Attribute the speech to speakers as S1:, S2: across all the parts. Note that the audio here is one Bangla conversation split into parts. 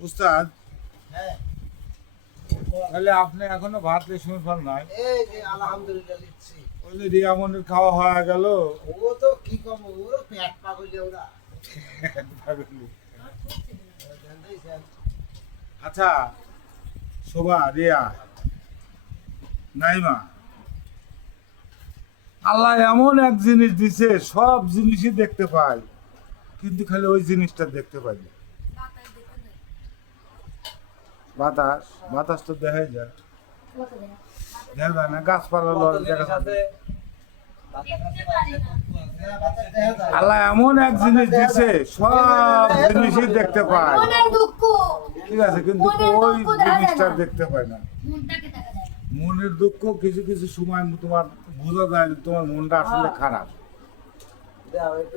S1: উস্তাদ
S2: হ্যাঁ।
S1: তাহলে আপনি এখনও ভাত রেশমি ফল নাই?
S2: এই যে আলহামদুলিল্লাহ লিখছি
S1: ওই যে রিয়ামনের খাওয়া হয়ে গেল।
S2: ও তো কি কম ও পেট পাগল ওরা। জানতেইছেন
S1: আচ্ছা শোভা রিয়া নাইমা আল্লাহ এমন এক জিনিস দিছে সব জিনিসই দেখতে পাই কিন্তু খালি ওই জিনিসটা দেখতে পাই। বাতাস বাতাস তো দেখাই যায় দেখা যায় না গাছপালা দেখা যায়। আল্লাহ এমন এক জিনিস দিছে সব জিনিসই দেখতে পায়। ঠিক আছে কিন্তু ওই জিনিসটা দেখতে পায় না। মনের দুঃখ কিছু কিছু সময় তোমার বোঝা যায় যে তোমার মনটা আসলে খারাপ।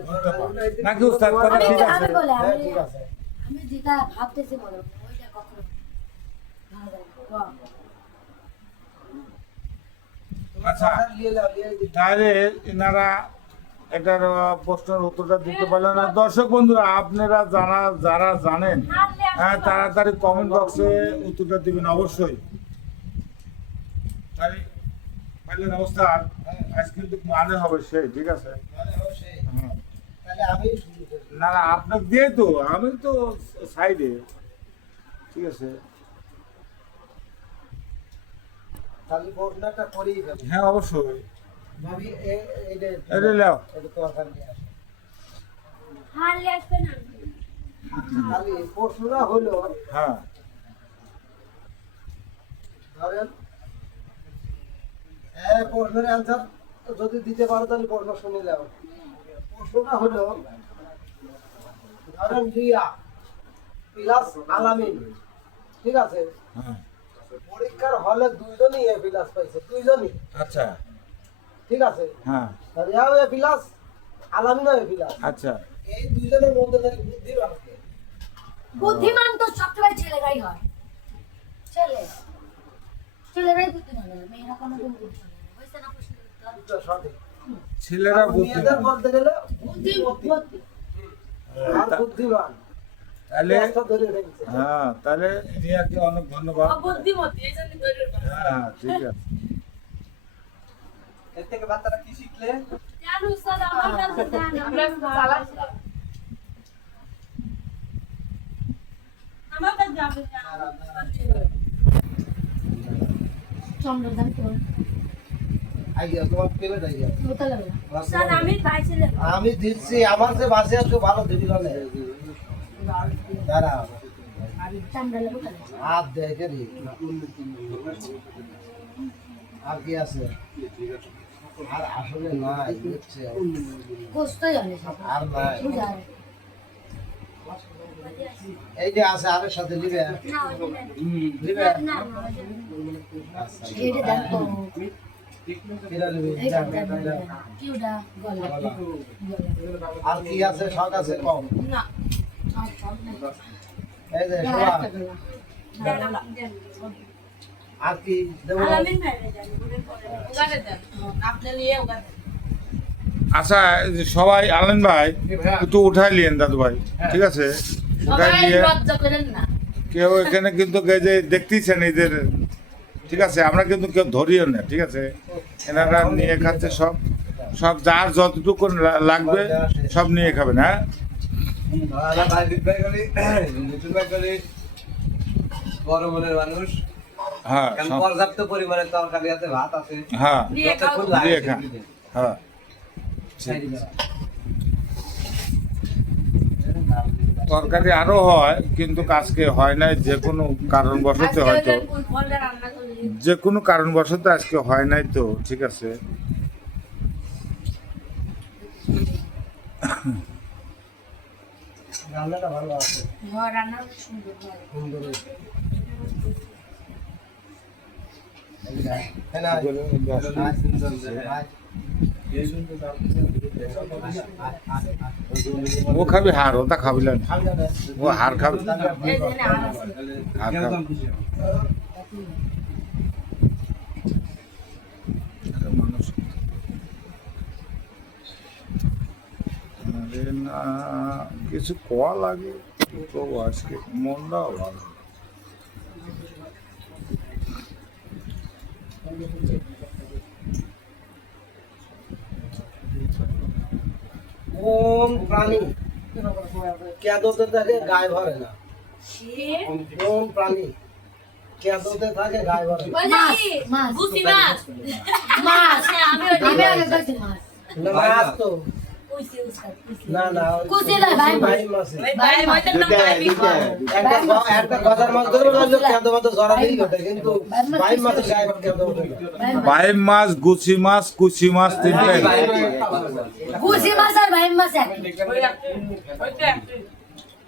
S1: বুঝতে পারো। নাকি উস্তাদ কথা
S3: আমি
S1: ঠিক আছে?
S2: হ্যাঁ
S3: আমি
S2: ঠিক আছে।
S3: আমি যেটা ভাবতেছি মনে মনে, ওইটা কখনো ভালো যায় না। বাহ।
S1: আচ্ছা তাহলে এনারা এটার প্রশ্নের উত্তরটা দিতে পারলেন না। দর্শক বন্ধুরা, আপনারা জানা যারা জানেন হ্যাঁ তাড়াতাড়ি কমেন্ট বক্সে উত্তরটা দিবেন অবশ্যই। তাহলে পাইলেন অবস্থা মানে হবে সেই ঠিক আছে? না না আপনাকে দিয়ে তো, আমি তো সাইডে ঠিক আছে?
S2: তাহলে বর্ণাটা করেই ফেলি।
S1: হ্যাঁ অবশ্যই।
S2: ভাবি এ- এইটা
S1: এটা নাও।
S2: এটা তরকারি নিয়ে আসো।
S3: আসবে না।
S2: তাহলে প্রশ্নটা হলো।
S1: হ্যাঁ।
S2: ধরেন এই প্রশ্নের অ্যান্সার যদি দিতে পারো তাহলে প্রশ্ন শুনে যাও প্রশ্নটা হলো ধরেন রিয়া প্লাস আলামিন। ঠিক আছে?
S1: হ্যাঁ।
S2: পরীক্ষার হলে দুইজনই এ প্লাস পাইছে দুইজনই।
S1: আচ্ছা।
S2: ঠিক আছে?
S1: হ্যাঁ।
S2: রিয়াও এ প্লাস আলামিনও এ প্লাস
S1: আচ্ছা।
S2: এই দুইজনের মধ্যে থেকে বুদ্ধিমান
S3: বুদ্ধিমান তো সবসময় ছেলেরাই হয়। ছেলে। ছেলেরাই বুদ্ধিমান হয় মেয়েরা কোনোদিন বুদ্ধিমান না। বুঝতে না? উত্তর?
S2: সঠিক।
S1: ছেলেরা বুদ্ধিমান।
S2: বলতে গেলে
S3: বুদ্ধিমতী।
S2: আর বুদ্ধিমান।
S1: তাহলে হ্যাঁ তাহলে রিয়াকে অনেক ধন্যবাদ। হ্যাঁ ঠিক আছে।
S2: এর থেকে বাচ্চারা কি শিখলে?
S3: আমি
S2: দিচ্ছি আমার যে বাসে একটু ভালো দিবি আর কি আছে আর আসলে নাই। আর এই যে আছে আরের সাথে নিবে নিবে। আর কি আছে শখ আছে কম
S3: না। আর
S2: কি।
S1: আচ্ছা যে সবাই আলেন ভাই একটু উঠাই লিয়েন দাদু ভাই ঠিক আছে? উঠাই নিয়ে কেউ এখানে কিন্তু যে দেখতেইছেন এদের ঠিক আছে? আমরা কিন্তু কেউ ধরিও না ঠিক আছে? এনারা নিয়ে খাচ্ছে সব। সব যার যতটুকু লাগবে সব নিয়ে খাবেন হ্যাঁ?
S4: বড় মনের মানুষ
S1: হ্যাঁ
S4: পর্যাপ্ত পরিমাণে তরকারি আছে ভাত আছে।
S1: হ্যাঁ। হ্যাঁ। তরকারি আরও হয় কিন্তু আজকে হয় নাই যে কোনো কারণবশত হয়তো। যে কোনো কারণবশত আজকে হয় নাই তো ঠিক আছে?
S2: রান্নাটা ভালো আছে
S3: হ্যাঁ, রান্না সুন্দর হয়।
S2: সুন্দর হয়েছে। এই যে, হ্যাঁ না?
S4: আজ সুন্দর যে-
S2: আজ
S1: ও খাবি হার ওটা খাবি না
S2: খাবি না?
S1: ও হার খাবি
S3: এই যে এখানে আর আছে।
S1: হার খাবি মানুষ আরে না কিছু কোয়া লাগে তো আজকে? মনটাও ভালো
S2: কোন প্রাণী। কেদতে থাকে গায়ে ভরে না। কোন প্রাণী। কেদতে থাকে গায়ে ভরে না?
S5: মাছ।
S3: হ্যাঁ,
S5: মাছ
S2: তো। না না
S5: কুচি লয়, ভাই মাছ।
S2: ভাই
S3: ভাই মইতে ভাই
S2: একটা একটা গজার মাছ ধরে বলল মাছ কিন্তু ভাই গায়ে
S1: মাছ গুছি মাছ কুচি মাছ তিনটাই
S5: কুচি মাছ আর ভাই মাছ একই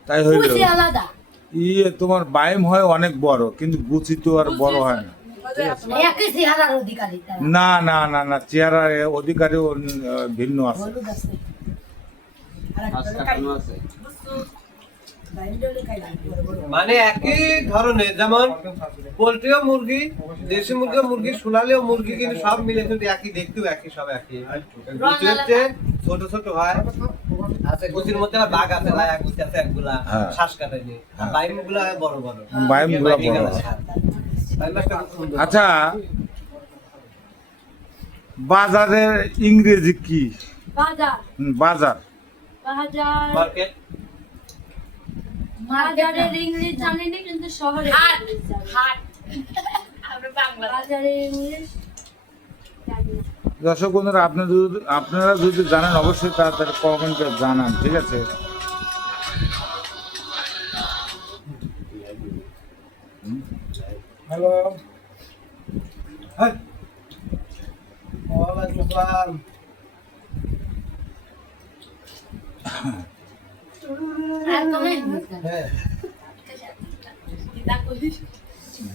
S1: তাই হইল।
S5: কুচি আলাদা।
S1: ইয়ে তোমার বাইম হয় অনেক বড় কিন্তু গুছি তো আর বড় হয় না। না না না না চেহারার অধিকারী ভিন্ন আছে।
S4: মানে একই ধরনের যেমন পোল্ট্রিও মুরগি দেশি মুরগি মুরগি সোনালিও মুরগি কিন্তু সব মিলে কিন্তু একই দেখতেও একই সব একই। হচ্ছে ছোট ছোট হয় আছে গুচির মধ্যে আবার বাঘ আছে আছে একগুলা
S1: হ্যাঁ।
S4: শ্বাস কাটেনি আর বাইমগুলা বড়। বড়।
S1: বাইমগুলা
S4: বাইম
S1: বড়। আচ্ছা বাজারের ইংরেজি কি?
S3: বাজার।
S1: বাজার।
S3: বাজার।
S4: মার্কেট?
S3: বাজারের ইংলিশ জানি না কিন্তু শহরে হাট হাট। আমরা বাংলা। বাজারের ইংলিশ
S1: দর্শক বন্ধুরা আপনারা যদি আপনারা যদি জানেন অবশ্যই তাড়াতাড়ি কমেন্টে জানান ঠিক আছে?
S2: হ্যালো ওয়ালাইকুম আসসালাম
S5: আর কমে
S2: হ্যাঁ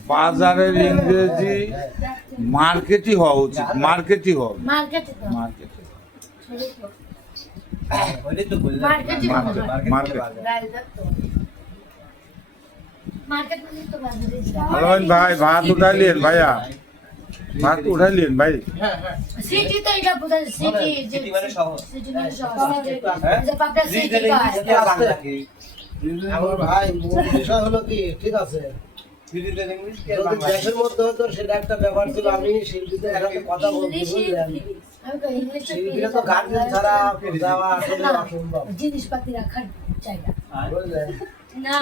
S1: বাজারের ইংরেজি মার্কেটই হওয়া উচিত মার্কেটই হওয়া
S5: মার্কেটে।
S1: ভাই ভাত উঠাইলেন ভাইয়া। ভাত উঠাইলেন ভাই।
S5: সিটি তো এটা বোঝায় সিটি
S4: সিটি মানে শহর।
S5: সিটি মানে শহর।
S4: হ্যাঁ?
S5: যে পাপড়া সিটি
S4: ডিজিটাল ইংলিশ
S5: কয়
S4: কি আর বাংলা কি?
S2: আমার ভাই বিষয় হলো কি ঠিক আছে।
S4: ডিজিটাল ইংলিশ কি আর
S2: যদি
S4: বাংলা? কি?
S2: দেশের মধ্যে হতো সেটা একটা ব্যাপার ছিল। আমি শিল্পীদের সাথে কথা বলতে বুঝলেন
S5: আমি তো ইংলিশে
S2: শিল্পীরা তো গার্জেন ছাড়া যাওয়া আসলে অসম্ভব।
S5: জিনিসপাতি রাখার জায়গা।
S2: বুঝলেন
S3: না।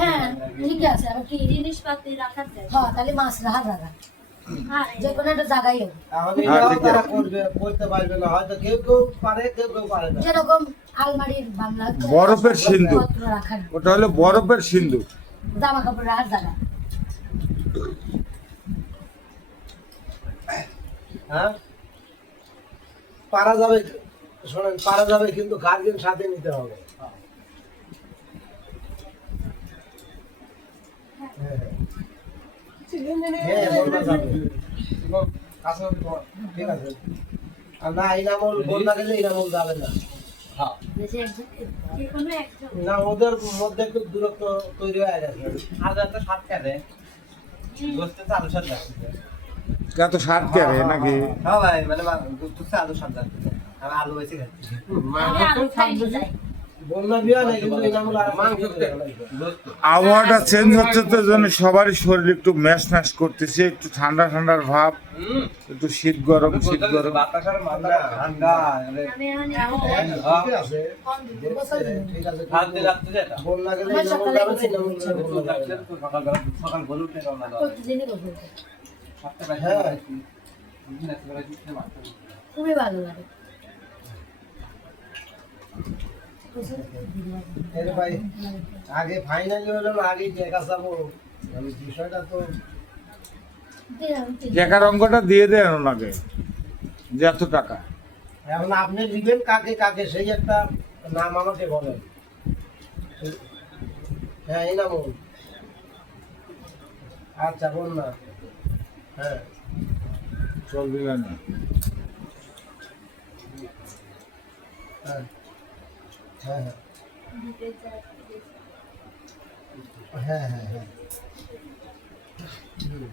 S5: হ্যাঁ ঠিক আছে আবার কি
S3: জিনিসপাতি রাখার জায়গা?
S5: হ্যাঁ তাহলে মাছ রাখা জায়গা
S3: হ্যাঁ
S5: যে কোনো একটা জায়গায় হবে
S2: এখন
S1: হ্যাঁ।
S2: তারা করবে করতে পারবে না। হয়তো কেউ কেউ পারে কেউ কেউ পারে না।
S5: যেরকম আলমারির বাংলা
S1: বরফের সিন্ধু। ওটা হলো বরফের সিন্ধু।
S5: জামা কাপড় রাখার জায়গা।
S2: হ্যাঁ? পারা যাবে শোনেন পারা যাবে কিন্তু গার্জেন সাথে নিতে হবে। হ্যাঁ। হ্যাঁ, বন্যা যাবে। ঠিক আছে আর না ইনামল বন্যা গেলে ইনামল যাবে না
S4: হ্যাঁ।
S5: দেশে একজন-
S3: যে কোনো একজন
S2: না ওদের মধ্যে একটু দূরত্ব তৈরি হয়ে গেছে
S4: সাত তো আলু সাত
S1: স্বাদ কে নাকি
S4: হ্যাঁ ভাই মানে সাত আমি আলু বেশি খাচ্ছি
S1: আবহাওয়াটা চেঞ্জ হচ্ছে তো জন্য সবারই শরীর একটু ম্যাশ ম্যাশ করতেছে, একটু ঠান্ডা ঠান্ডার ভাব, একটু শীত গরম শীত গরম
S2: হ্যাঁ। এর ভাই আগে ফাইনালি হলো না আগে টাকা যাব আমি বিষয়টা তো
S1: টাকার অঙ্কটা দিয়ে দেন ওনাকে যে এত টাকা।
S2: এখন আপনি দিবেন কাকে কাকে সেই একটা নাম আমাকে বলেন। হ্যাঁ এই নাম আচ্ছা বল না। হ্যাঁ।
S1: চলবে না।
S2: হ্যাঁ। হ্যাঁ হ্যাঁ। হ্যাঁ হ্যাঁ হুম।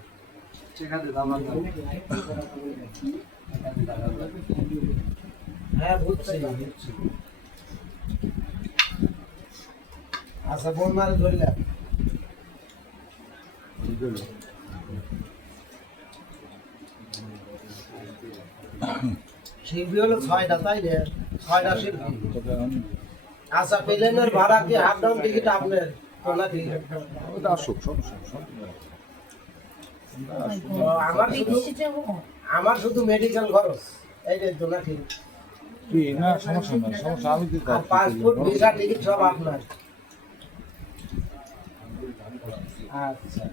S2: হ্যাঁ বুঝছি বুঝছি। আচ্ছা বোন মারে ধরলাম শিল্পী হলো ছয়টা তাই রে? ছয়টা শিল্পী। আচ্ছা প্লেনের ভাড়া কি হাফ ডাউন টিকিট আপনার? তো নাকি?
S1: আসুক
S2: আমার শুধু আমার শুধু মেডিকেল খরচ। এইটাই তো নাকি?
S1: না সমস্যা নেই সমস্যা আমি দিতে
S2: পাসপোর্ট ভিসা টিকিট সব আপনার। আচ্ছা।